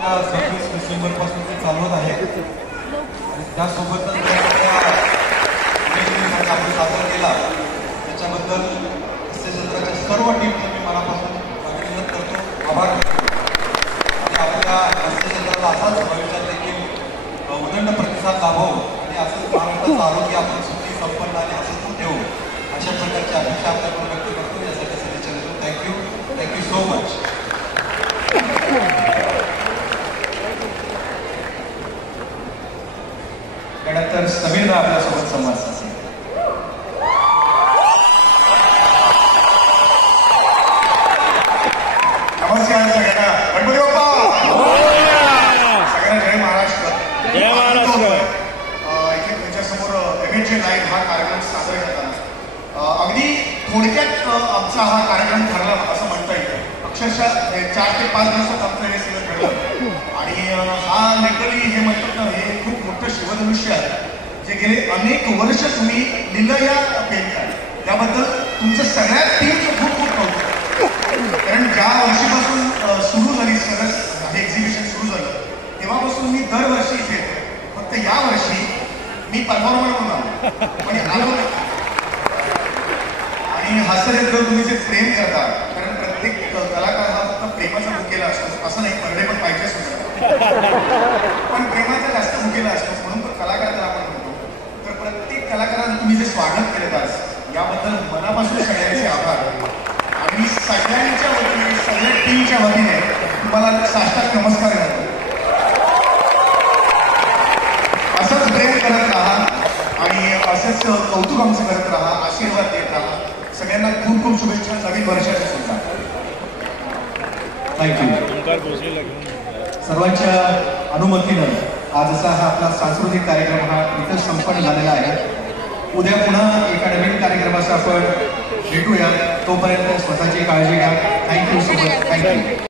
26 डिसेंबरपासून ते चालवत आहे आणि त्यासोबतच आपण साजरा केला त्याच्याबद्दल हास्यचित्राच्या सर्व टीमचं मी मनापासून अभिनंदन करतो, आभार करतो आणि आपल्या हास्यचित्राला असाच भविष्यात देखील उदंड प्रतिसाद लाभो आणि असंच महाराष्ट्राचं आरोग्य आपण सुखी संपन्न आणि असंच ठेवू अशा प्रकारची अपेक्षा आपल्याकडून व्यक्त करतो. यासाठी सगळ्यांना थँक्यू सो मच. त्यानंतर समीरला आपल्यासोबत संवाद साधेल. नमस्कार सगळ्यांना, गणपती बाप्पा सगळ्यांना जय महाराष्ट्र. इथे तुमच्यासमोर एमएचए लाईव्ह हा कार्यक्रम साजरा करताना अगदी थोडक्यात आमचा हा कार्यक्रम ठरला असं म्हणता येईल. अक्षरशः 4 ते 5 दिवसात आमचं हे सगळं ठरलं आणि हा लिटरली हे म्हणतात ना, हे खूप मोठं शिवधनुष्य आहे जे गेले अनेक वर्ष तुम्ही लिहिलं या पेनला. त्याबद्दल तुमचं सगळ्या टीमचं खूप खूप कौतुक. कारण ज्या वर्षीपासून सुरू झाली सगळं हे एक्झिबिशन सुरू झालं तेव्हापासून मी दरवर्षी इथे येतो. फक्त या वर्षी मी परफॉर्मर म्हणून आलो पण आलो आणि हास्यचित्र तुम्ही जे प्रेम करता, कारण प्रत्येक कलाकार हा फक्त प्रेमाचा भुकेला असतो असं नाही, परडे पण पाहिजे पण प्रेमाचा जास्त भुकेला असतो म्हणून तो कलाकार त्याला आपण म्हणतो. तर प्रत्येक कलाकारांना तुम्ही जे स्वागत केलं आज याबद्दल मनापासून सगळ्यांचे आभार आणि सगळ्यांच्या वतीने सगळ्या टीमच्या वतीने तुम्हाला साष्टांग नमस्कार करतो. असंच प्रेम करत राहा आणि असंच कौतुक आमचं करत राहा, आशीर्वाद देत राहा. सगळ्यांना खूप खूप शुभेच्छा नवीन वर्षाच्या सुद्धा. थँक्यू. सर्वांच्या अनुमतीनं आजचा हा आपला सांस्कृतिक कार्यक्रम हा इथं संपन्न झालेला आहे. उद्या पुन्हा एका नवीन कार्यक्रमाचा आपण भेटूया. तोपर्यंत स्वतःची काळजी घ्या. Thank you so much. थँक्यू.